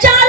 4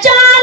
4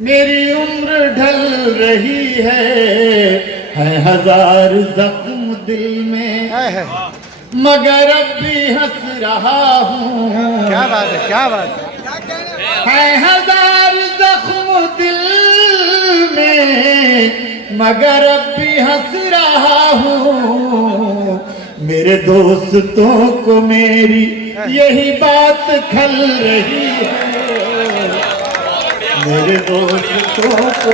میری عمر ڈھل رہی ہے ہزار زخم دل میں، مگر اب بھی ہنس رہا ہوں. کیا بات ہے، کیا بات ہے ہزار زخم دل میں، مگر اب بھی ہنس رہا ہوں. میرے دوستوں کو میری یہی بات کھل رہی ہے، میرے دوستوں کو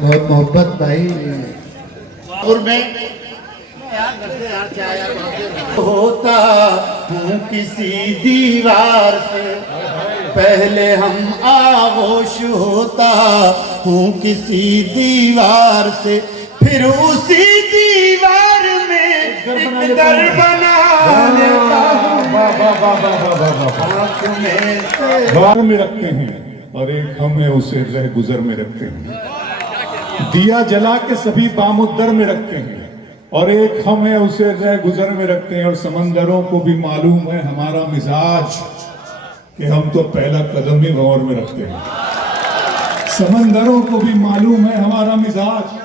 بہت محبت بھائی. اور میں ہوتا ہوں کسی دیوار سے، پہلے ہم آغوش ہوتا ہوں کسی دیوار سے، پھر اسی دیوار میں ایک در بنا لیتا ہوں. آنکھ میں سے بار میں رکھتے ہیں اور ایک ہم ہے اسے رہ گزر میں رکھتے ہیں. دیا جلا کے سبھی بام در میں رکھتے ہیں اور ایک ہم ہے اسے رہ گزر میں رکھتے ہیں. اور سمندروں کو بھی معلوم ہے ہمارا مزاج کہ ہم تو پہلا قدم ہی غور میں رکھتے ہیں. سمندروں کو بھی معلوم ہے ہمارا مزاج،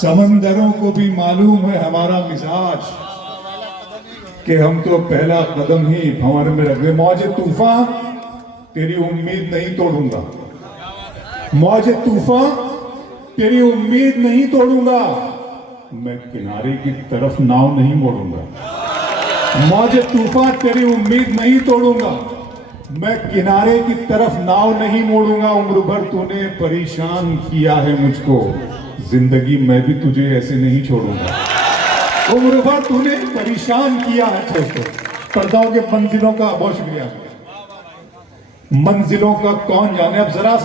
سمندروں کو بھی معلوم ہے ہمارا مزاج کہ ہم تو پہلا قدم ہی بھنور میں رکھتے ہیں. موج طوفان تیری امید نہیں توڑوں گا، موج طوفان تیری امید نہیں توڑوں گا، میں کنارے کی طرف ناؤ نہیں موڑوں گا. موج طوفان تیری امید نہیں توڑوں گا، میں کنارے کی طرف ناؤ نہیں موڑوں گا. عمر بھر تو نے پریشان کیا ہے مجھ کو، زندگی میں بھی تجھے ایسے نہیں چھوڑوں گا. عمر بھر تو نے پریشان کیا ہے. پرداؤں کے منزلوں کا بہت شکریہ. منزلوں کا کون جانے. اب ذرا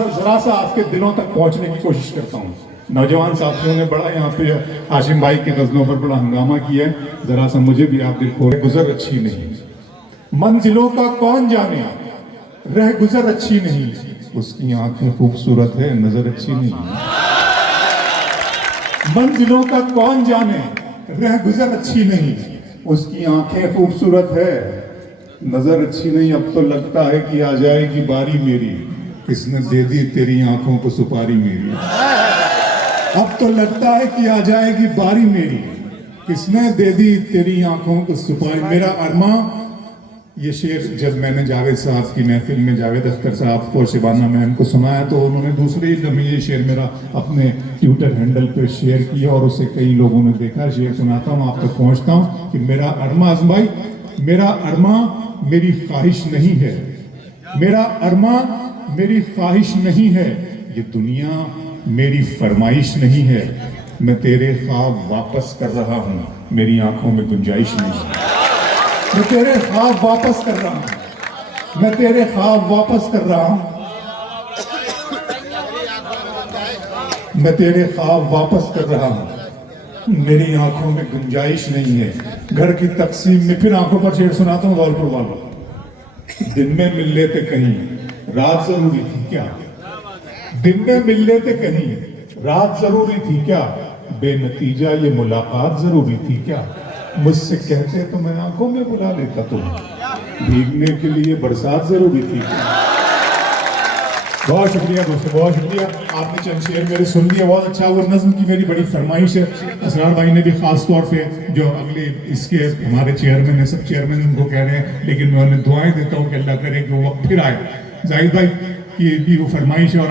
سا آپ کے دلوں تک پہنچنے کی کوشش کرتا ہوں. نوجوان ساتھیوں نے بڑا یہاں پہ ہاشم بھائی کے غزلوں پر بڑا ہنگامہ کیا ہے، ذرا سا مجھے بھی آپ دل کھولے. گزر اچھی نہیں، منزلوں کا کون جانے، رہ گزر اچھی نہیں، اس کی آنکھیں خوبصورت ہے نظر اچھی نہیں. منزلوں کا کون جانے، رہ گزر اچھی نہیں، اس کی آنکھیں خوبصورت ہے نظر اچھی نہیں. اب تو لگتا ہے کہ آ جائے گی باری میری، کس نے دے دی تیری آنکھوں کو سپاری میری. اب تو لگتا ہے کہ آ جائے گی باری میری، کس نے دے دی تیری آنکھوں کو سپاری. میرا ارماں، یہ شعر جب میں نے جاوید صاحب کی محفل میں جاوید اختر صاحب کو شبانہ میم کو سنایا تو انہوں نے دوسرے لمحے یہ شعر میرا اپنے ٹویٹر ہینڈل پہ شیئر کیا اور اسے کئی لوگوں نے دیکھا. شعر سناتا ہوں، آپ تک پہنچتا ہوں کہ میرا ارماں اعظم بھائی، میرا ارماں میری خواہش نہیں ہے، میرا ارماں میری خواہش نہیں ہے، یہ دنیا میری فرمائش نہیں ہے. میں تیرے خواب واپس کر رہا ہوں، میری آنکھوں میں گنجائش نہیں ہے. میں تیرے خواب واپس کر رہا ہوں، میں تیرے خواب واپس کر رہا ہوں، میں تیرے خواب واپس کر رہا ہوں، میری آنکھوں میں گنجائش نہیں ہے. گھر کی تقسیم میں پھر آنکھوں پر شعر سناتا ہوں دھولپور والوں. دن میں مل لیتے کہیں رات ضروری تھی کیا، دن میں مل لیتے کہیں رات ضروری تھی کیا، بے نتیجہ یہ ملاقات ضروری تھی کیا. مجھ سے کہتے تو میں آنکھوں میں بلا لیتا تمہیں، بھیگنے کے لیے برسات ضروری تھی کیا. بہت شکریہ دوستو، بہت شکریہ. آپ نے چند شعر میرے سن لیے، بہت اچھا. وہ نظم کی میری بڑی فرمائش ہے. اسرار بھائی نے بھی خاص طور پہ، جو اگلے اس کے ہمارے چیئرمین ہیں، سب چیئرمین ان کو کہہ رہے ہیں، لیکن میں انہیں دعائیں دیتا ہوں کہ اللہ کرے کہ وہ وقت پھر آئے. زاہد بھائی کی بھی وہ فرمائش ہے. اور